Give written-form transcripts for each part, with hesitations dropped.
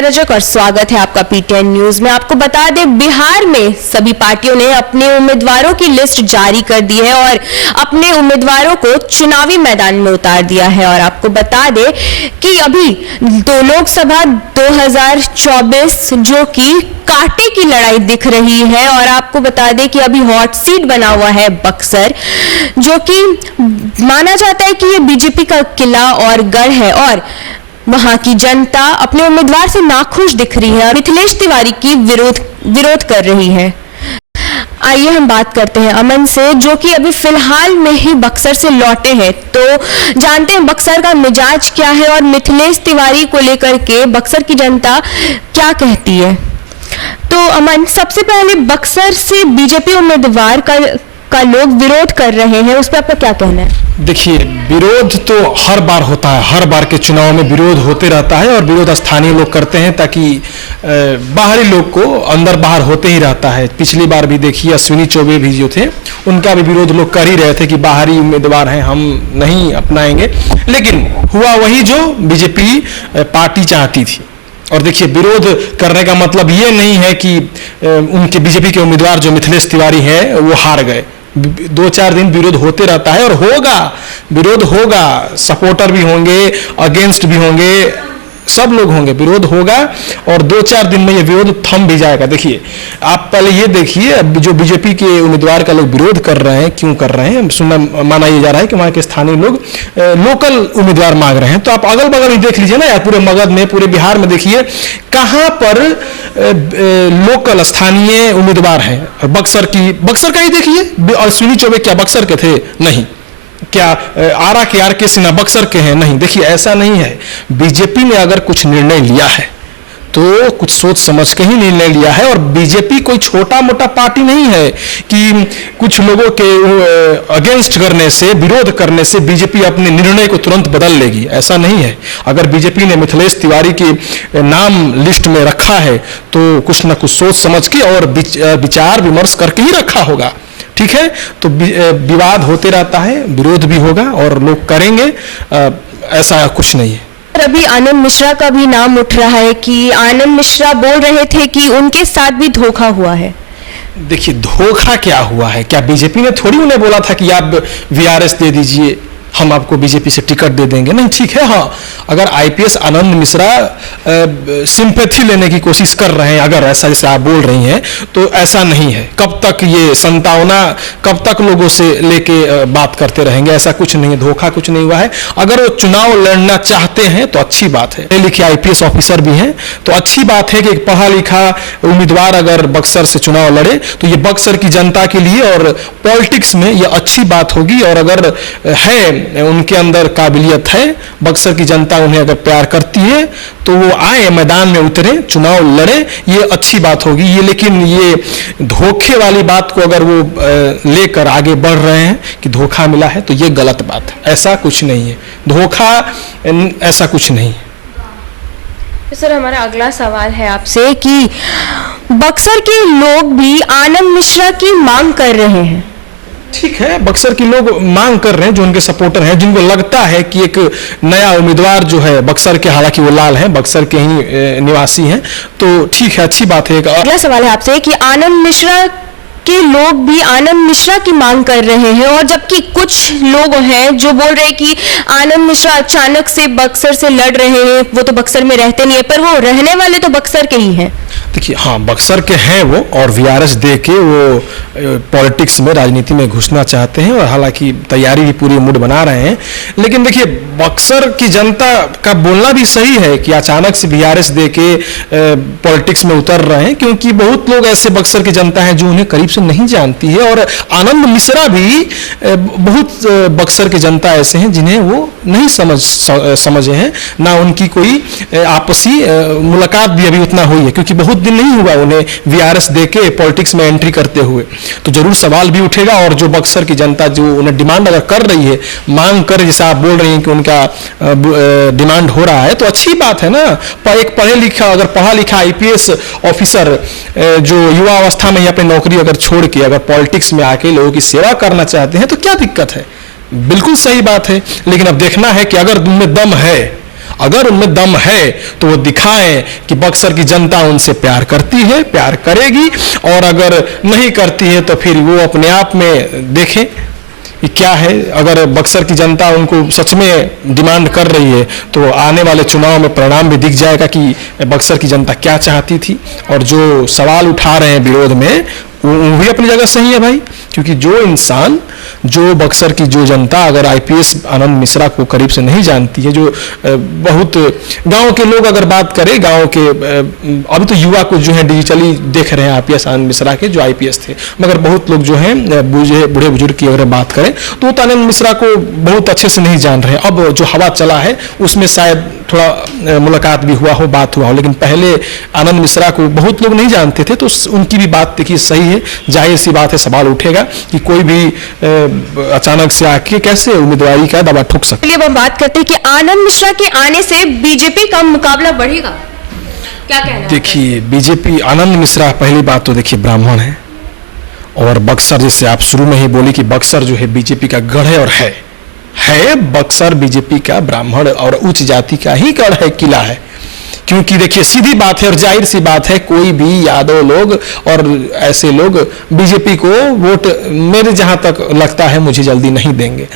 रजक और स्वागत है आपका पीटीएन न्यूज में। आपको बता दें, बिहार में सभी पार्टियों ने अपने उम्मीदवारों की लिस्ट जारी कर दी है और अपने उम्मीदवारों को चुनावी मैदान में उतार दिया है। और आपको बता दें कि अभी तो लोकसभा 2024 जो कि कांटे की लड़ाई दिख रही है। और आपको बता दें कि अभी हॉट सीट बना हुआ है बक्सर, जो कि माना जाता है कि ये बीजेपी का किला और गढ़ है और वहां की जनता अपने उम्मीदवार से नाखुश दिख रही है। मिथिलेश तिवारी की विरोध कर रही है। आइए हम बात करते हैं अमन से, जो कि अभी फिलहाल में ही बक्सर से लौटे हैं। तो जानते हैं बक्सर का मिजाज क्या है और मिथिलेश तिवारी को लेकर के बक्सर की जनता क्या कहती है। तो अमन, सबसे पहले बक्सर से बीजेपी उम्मीदवार का लोग विरोध कर रहे हैं, उस पर आपका क्या कहना है? देखिए, विरोध तो हर बार होता है, हर बार के चुनाव में विरोध होते रहता है और विरोध स्थानीय लोग करते हैं ताकि बाहरी लोग को अंदर बाहर होते ही रहता है। पिछली बार भी देखिए, अश्विनी चौबे भी जो थे उनका भी विरोध लोग कर ही रहे थे कि बाहरी उम्मीदवार हैं, हम नहीं अपनाएंगे। लेकिन हुआ वही जो बीजेपी पार्टी चाहती थी। और देखिए, विरोध करने का मतलब ये नहीं है कि उनके बीजेपी के उम्मीदवार जो मिथिलेश तिवारी हैं वो हार गए। 2-4 दिन विरोध होते रहता है और होगा, विरोध होगा, सपोर्टर भी होंगे, अगेंस्ट भी होंगे, सब लोग होंगे, विरोध होगा और 2-4 दिन में ये विरोध थम भी जाएगा। देखिए, आप पहले ये देखिए, जो बीजेपी के उम्मीदवार का लोग विरोध कर रहे हैं, क्यों कर रहे हैं? सुनना माना ये जा रहा है कि वहाँ के स्थानीय लोग लोकल उम्मीदवार मांग रहे हैं। तो आप अगल बगल में देख लीजिए ना यार, पूरे मगध में, पूरे बिहार में देखिए कहाँ पर लोकल स्थानीय उम्मीदवार हैं। बक्सर का ही देखिए, अश्विनी चौबे क्या बक्सर के थे? नहीं। क्या आरा के आर के सिन्हा बक्सर के हैं? नहीं। देखिए, ऐसा नहीं है। बीजेपी ने अगर कुछ निर्णय लिया है तो कुछ सोच समझ के ही निर्णय लिया है। और बीजेपी कोई छोटा मोटा पार्टी नहीं है कि कुछ लोगों के अगेंस्ट करने से, विरोध करने से बीजेपी अपने निर्णय को तुरंत बदल लेगी, ऐसा नहीं है। अगर बीजेपी ने मिथिलेश तिवारी के नाम लिस्ट में रखा है तो कुछ ना कुछ सोच समझ के और विचार विमर्श करके ही रखा होगा, ठीक है? तो विवाद होते रहता है, विरोध भी होगा और लोग करेंगे, ऐसा कुछ नहीं है। अभी आनंद मिश्रा का भी नाम उठ रहा है कि आनंद मिश्रा बोल रहे थे कि उनके साथ भी धोखा हुआ है। देखिए, धोखा क्या हुआ है? क्या बीजेपी ने थोड़ी उन्हें बोला था कि आप वीआरएस दे दीजिए, हम आपको बीजेपी से टिकट दे देंगे? नहीं, ठीक है। हाँ, अगर आईपीएस आनंद मिश्रा सिंपैथी लेने की कोशिश कर रहे हैं, अगर ऐसा जैसे आप बोल रही हैं, तो ऐसा नहीं है। कब तक ये संतावना, कब तक लोगों से लेके बात करते रहेंगे? ऐसा कुछ नहीं है, धोखा कुछ नहीं हुआ है। अगर वो चुनाव लड़ना चाहते हैं तो अच्छी बात है, पढ़े लिखे आईपीएस ऑफिसर भी हैं, तो अच्छी बात है कि एक पढ़ा लिखा उम्मीदवार अगर बक्सर से चुनाव लड़े तो ये बक्सर की जनता के लिए और पॉलिटिक्स में ये अच्छी बात होगी। और अगर है, उनके अंदर काबिलियत है, बक्सर की जनता उन्हें अगर प्यार करती है तो वो आए, मैदान में उतरे, चुनाव लड़े, ये अच्छी बात होगी। ये लेकिन ये धोखे वाली बात को अगर वो लेकर आगे बढ़ रहे हैं कि धोखा मिला है, तो ये गलत बात है। ऐसा कुछ नहीं है, धोखा ऐसा कुछ नहीं है। सर, हमारा अगला सवाल है आपसे कि बक्सर के लोग भी आनंद मिश्रा की मांग कर रहे हैं। ठीक है, बक्सर के लोग मांग कर रहे हैं, जो उनके सपोर्टर हैं, जिनको लगता है कि एक नया उम्मीदवार जो है बक्सर के, हालांकि वो लाल हैं, बक्सर के ही निवासी हैं, तो ठीक है, अच्छी बात है। अगला सवाल है आपसे कि आनंद मिश्रा के लोग भी आनंद मिश्रा की मांग कर रहे हैं, और जबकि कुछ लोग हैं जो बोल रहे हैं कि आनंद मिश्रा अचानक से बक्सर से लड़ रहे हैं, वो तो बक्सर में रहते नहीं है, पर वो रहने वाले तो बक्सर के ही हैं। देखिए, हाँ, बक्सर के हैं वो, और वीआरएस दे के वो पॉलिटिक्स में, राजनीति में घुसना चाहते हैं, और हालांकि तैयारी भी पूरी मूड बना रहे हैं। लेकिन देखिए, बक्सर की जनता का बोलना भी सही है कि अचानक से वीआरएस दे के पॉलिटिक्स में उतर रहे हैं, क्योंकि बहुत लोग ऐसे बक्सर की जनता है जो उन्हें करीब से नहीं जानती है। और आनंद मिश्रा भी, बहुत बक्सर की जनता ऐसे हैं जिन्हें वो नहीं समझे हैं, ना उनकी कोई आपसी मुलाकात भी अभी उतना हुई है, क्योंकि बहुत दिन नहीं हुआ उन्हें वीआरएस देके पॉलिटिक्स में एंट्री करते हुए। तो जरूर सवाल भी उठेगा, और जो बक्सर की जनता जो उन्हें डिमांड अगर कर रही है, मांग कर, जैसा आप बोल रही हैं कि उनका डिमांड हो रहा है, तो अच्छी बात है ना। एक पढ़ा लिखा आईपीएस ऑफिसर जो युवा अवस्था में ही अपनी नौकरी अगर छोड़ के अगर पॉलिटिक्स में आके लोगों की सेवा करना चाहते हैं, तो क्या दिक्कत है? बिल्कुल सही बात है। लेकिन अब देखना है कि अगर उनमें दम है, अगर उनमें दम है तो वो दिखाएं कि बक्सर की जनता उनसे प्यार करती है, प्यार करेगी, और अगर नहीं करती है तो फिर वो अपने आप में देखें कि क्या है। अगर बक्सर की जनता उनको सच में डिमांड कर रही है तो आने वाले चुनाव में परिणाम भी दिख जाएगा कि बक्सर की जनता क्या चाहती थी। और जो सवाल उठा रहे हैं विरोध में वो भी अपनी जगह सही है भाई, क्योंकि जो इंसान, जो बक्सर की जो जनता अगर आईपीएस आनंद मिश्रा को करीब से नहीं जानती है, जो बहुत गांव के लोग अगर बात करें, गांव के अभी तो युवा कुछ जो है डिजिटली देख रहे हैं आईपीएस आनंद मिश्रा के जो आईपीएस थे, मगर बहुत लोग जो हैं बूढ़े बुजुर्ग की अगर बात करें तो आनंद मिश्रा को बहुत अच्छे से नहीं जान रहे। अब जो हवा चला है उसमें शायद थोड़ा मुलाकात भी हुआ हो, बात हुआ हो, लेकिन पहले आनंद मिश्रा को बहुत लोग नहीं जानते थे, तो उनकी भी बात देखिए सही है। जाहिर सी बात है, सवाल उठेगा कि कोई भी अचानक से आके कैसे उम्मीदवारी का दावा ठोक सकता। चलिए अब हम बात करते हैं कि आनंद मिश्रा के आने से बीजेपी का मुकाबला बढ़ेगा, क्या कहना है? देखिए बीजेपी, आनंद मिश्रा पहली बात तो देखिए ब्राह्मण है, और बक्सर, जैसे आप शुरू में ही बोली कि बक्सर जो है बीजेपी का गढ़ है, और है बक्सर बीजेपी का ब्राह्मण और उच्च जाति का ही गढ़ है, किला है। क्योंकि देखिए सीधी बात है और जाहिर सी बात है, कोई भी यादव लोग और ऐसे लोग बीजेपी को वोट, मेरे जहां तक लगता है, मुझे जल्दी नहीं देंगे।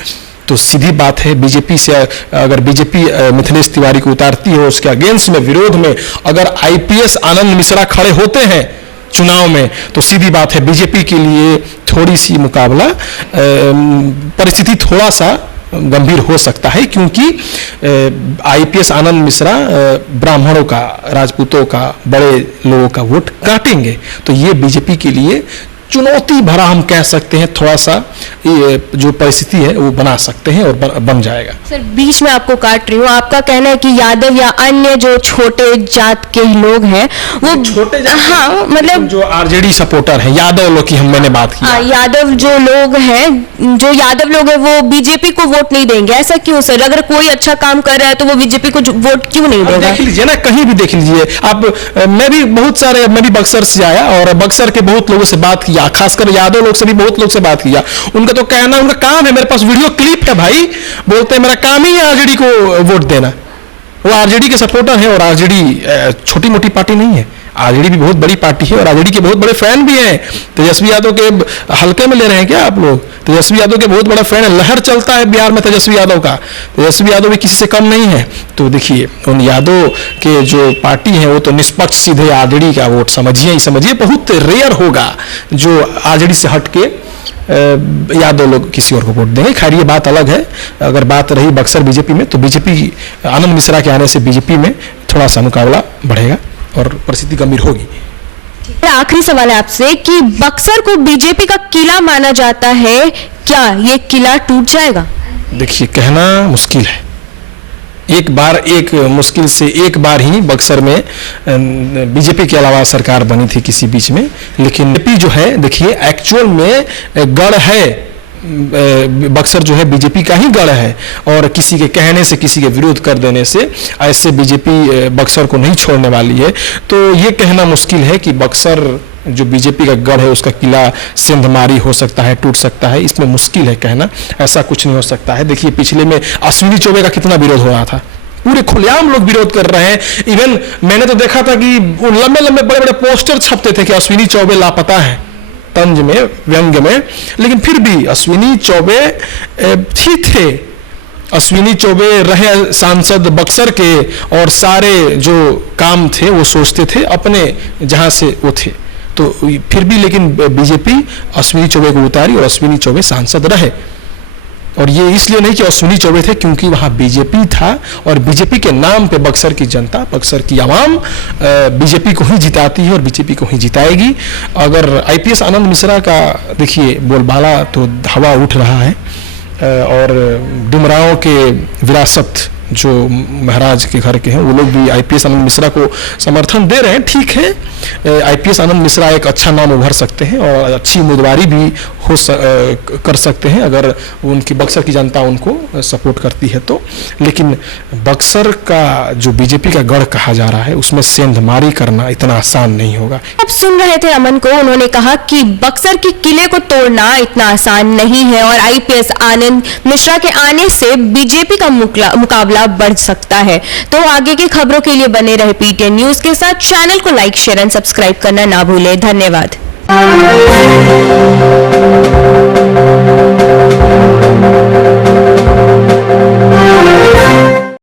तो सीधी बात है, बीजेपी से अगर बीजेपी मिथिलेश तिवारी को उतारती है, उसके अगेंस्ट में, विरोध में अगर आईपीएस आनंद मिश्रा खड़े होते हैं चुनाव में, तो सीधी बात है बीजेपी के लिए थोड़ी सी मुकाबला परिस्थिति थोड़ा सा गंभीर हो सकता है, क्योंकि आईपीएस आनंद मिश्रा ब्राह्मणों का, राजपूतों का, बड़े लोगों का वोट काटेंगे। तो ये बीजेपी के लिए चुनौती भरा, हम कह सकते हैं, थोड़ा सा ये जो परिस्थिति है वो बना सकते हैं और बन जाएगा। सर बीच में आपको काट रही हूँ, आपका कहना है कि यादव या अन्य जो छोटे जात के लोग हैं वो छोटे जात, हाँ मतलब जो आरजेडी सपोर्टर हैं, यादव लोग की मैंने बात की, यादव जो लोग हैं, जो यादव लोग हैं वो बीजेपी को वोट नहीं देंगे, ऐसा क्यों सर? अगर कोई अच्छा काम कर रहा है तो वो बीजेपी को वोट क्यों नहीं देगा? देख लीजिए ना, कहीं भी देख लीजिए आप, मैं भी बक्सर से आया और बक्सर के बहुत लोगों से बात किया, खासकर यादव लोग से भी बहुत लोग से बात किया। उनका तो कहना, उनका काम है, मेरे पास वीडियो क्लिप है भाई, बोलते हैं मेरा काम ही है आरजेडी को वोट देना। वो आरजेडी के सपोर्टर है, और आरजेडी छोटी मोटी पार्टी नहीं है, आरजेडी भी बहुत बड़ी पार्टी है, और आरजेडी के बहुत बड़े फैन भी हैं। तेजस्वी यादव के हल्के में ले रहे हैं क्या आप लोग? तेजस्वी यादव के बहुत बड़ा फैन है, लहर चलता है बिहार में तेजस्वी यादव का। तेजस्वी यादव भी किसी से कम नहीं है। तो देखिए उन यादव के जो पार्टी है वो तो निष्पक्ष सीधे आरजेडी का वोट समझिए, बहुत रेयर होगा जो आरजेडी से हट के यादव लोग किसी और को वोट देंगे। खैर ये बात अलग है। अगर बात रही बक्सर बीजेपी में, तो बीजेपी, आनंद मिश्रा के आने से बीजेपी में थोड़ा सा मुकाबला बढ़ेगा और परिस्थिति गंभीर होगी। आखिरी सवाल है आपसे कि बक्सर को बीजेपी का किला माना जाता है, क्या ये किला टूट जाएगा? देखिए कहना मुश्किल है, मुश्किल से एक बार ही बक्सर में बीजेपी के अलावा सरकार बनी थी किसी बीच में, लेकिन बीजेपी जो है देखिए एक्चुअल में गढ़ है, बक्सर जो है बीजेपी का ही गढ़ है, और किसी के कहने से, किसी के विरोध कर देने से ऐसे बीजेपी बक्सर को नहीं छोड़ने वाली है। तो ये कहना मुश्किल है कि बक्सर जो बीजेपी का गढ़ है उसका किला सिंधमारी हो सकता है, टूट सकता है, इसमें मुश्किल है कहना, ऐसा कुछ नहीं हो सकता है। देखिए पिछले में अश्विनी चौबे का कितना विरोध हो रहा था, पूरे खुलेआम लोग विरोध कर रहे हैं। इवन मैंने तो देखा था कि लंबे लंबे बड़े बड़े पोस्टर छपते थे कि अश्विनी चौबे लापता है, तंज में, व्यंग्य में, लेकिन फिर भी अश्विनी चौबे ही थे। अश्विनी चौबे रहे सांसद बक्सर के, और सारे जो काम थे वो सोचते थे अपने जहां से वो थे। तो फिर भी लेकिन बीजेपी अश्विनी चौबे को उतारी और अश्विनी चौबे सांसद रहे। और ये इसलिए नहीं कि अश्विनी चौबे थे, क्योंकि वहां बीजेपी था, और बीजेपी के नाम पे बक्सर की जनता, बक्सर की आवाम बीजेपी को ही जिताती है और बीजेपी को ही जिताएगी। अगर आईपीएस आनंद मिश्रा का देखिए बोलबाला तो हवा उठ रहा है, और डुमरांव के विरासत जो महाराज के घर के हैं वो लोग भी आईपीएस आनंद मिश्रा को समर्थन दे रहे हैं। ठीक है, आईपीएस आनंद मिश्रा एक अच्छा नाम उभर सकते हैं और अच्छी उम्मीदवारी भी कर सकते हैं अगर उनकी बक्सर की जनता उनको सपोर्ट करती है तो। लेकिन बक्सर का जो बीजेपी का गढ़ कहा जा रहा है उसमें सेंधमारी करना इतना आसान नहीं होगा। आप सुन रहे थे अमन को, उन्होंने कहा कि बक्सर के किले को तोड़ना इतना आसान नहीं है और आईपीएस आनंद मिश्रा के आने से बीजेपी का मुकाबला मुकाबला बढ़ सकता है। तो आगे की खबरों के लिए बने रहे पीटीएन न्यूज के साथ। चैनल को लाइक, शेयर एंड सब्सक्राइब करना ना भूलें। धन्यवाद।